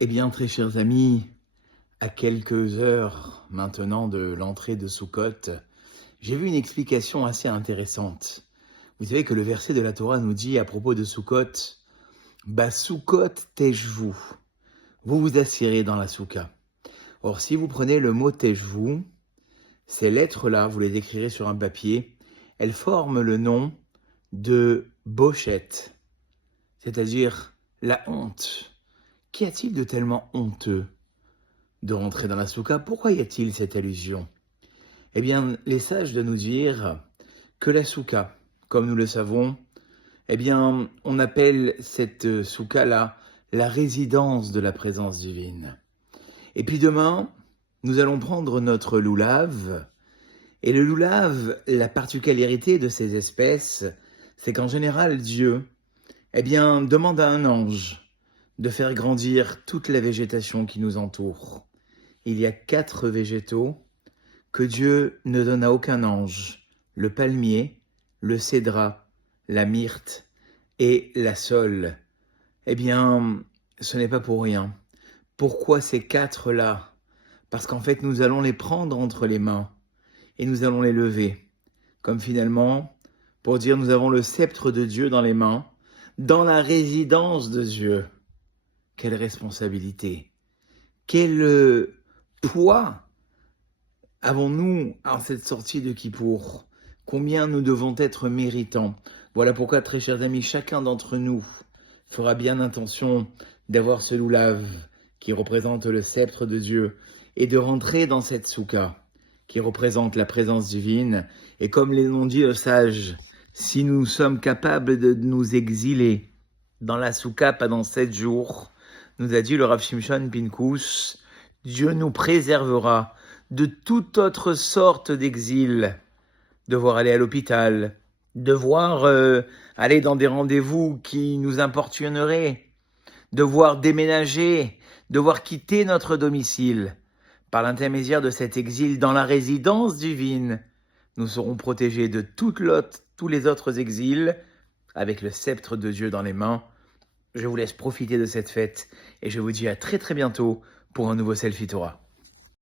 Eh bien, très chers amis, à quelques heures maintenant de l'entrée de Soukhot, j'ai vu une explication assez intéressante. Vous savez que le verset de la Torah nous dit à propos de Soukhot, Soukhot teshvu, vous vous assiérez dans la soukha. Or, si vous prenez le mot teshvu, ces lettres-là, vous les écrirez sur un papier, elles forment le nom de Bochet, c'est-à-dire la honte. Qu'y a-t-il de tellement honteux de rentrer dans la soukha? Pourquoi y a-t-il cette allusion? Eh bien, les sages doivent nous dire que la soukha, comme nous le savons, eh bien, on appelle cette soukha-là la résidence de la présence divine. Et puis demain, nous allons prendre notre loulav. Et le loulav, la particularité de ces espèces, c'est qu'en général, Dieu, eh bien, demande à un ange de faire grandir toute la végétation qui nous entoure. Il y a 4 végétaux que Dieu ne donne à aucun ange: le palmier, le cédrat, la myrte et la saule. Eh bien, ce n'est pas pour rien. Pourquoi ces 4-là? Parce qu'en fait, nous allons les prendre entre les mains et nous allons les lever. Comme finalement, pour dire nous avons le sceptre de Dieu dans les mains, dans la résidence de Dieu. Quelle responsabilité! Quel poids avons-nous en cette sortie de Kippour? Combien nous devons être méritants? Voilà pourquoi, très chers amis, chacun d'entre nous fera bien intention d'avoir ce loulav qui représente le sceptre de Dieu et de rentrer dans cette soukha qui représente la présence divine. Et comme les l'ont dit les sages, si nous sommes capables de nous exiler dans la soukha pendant 7 jours, nous a dit le Rav Shimshon Pinkus, Dieu nous préservera de toute autre sorte d'exil, devoir aller à l'hôpital, devoir aller dans des rendez-vous qui nous importuneraient, devoir déménager, devoir quitter notre domicile. Par l'intermédiaire de cet exil dans la résidence divine, nous serons protégés de tous les autres exils avec le sceptre de Dieu dans les mains. Je vous laisse profiter de cette fête et je vous dis à très très bientôt pour un nouveau Selfie Torah.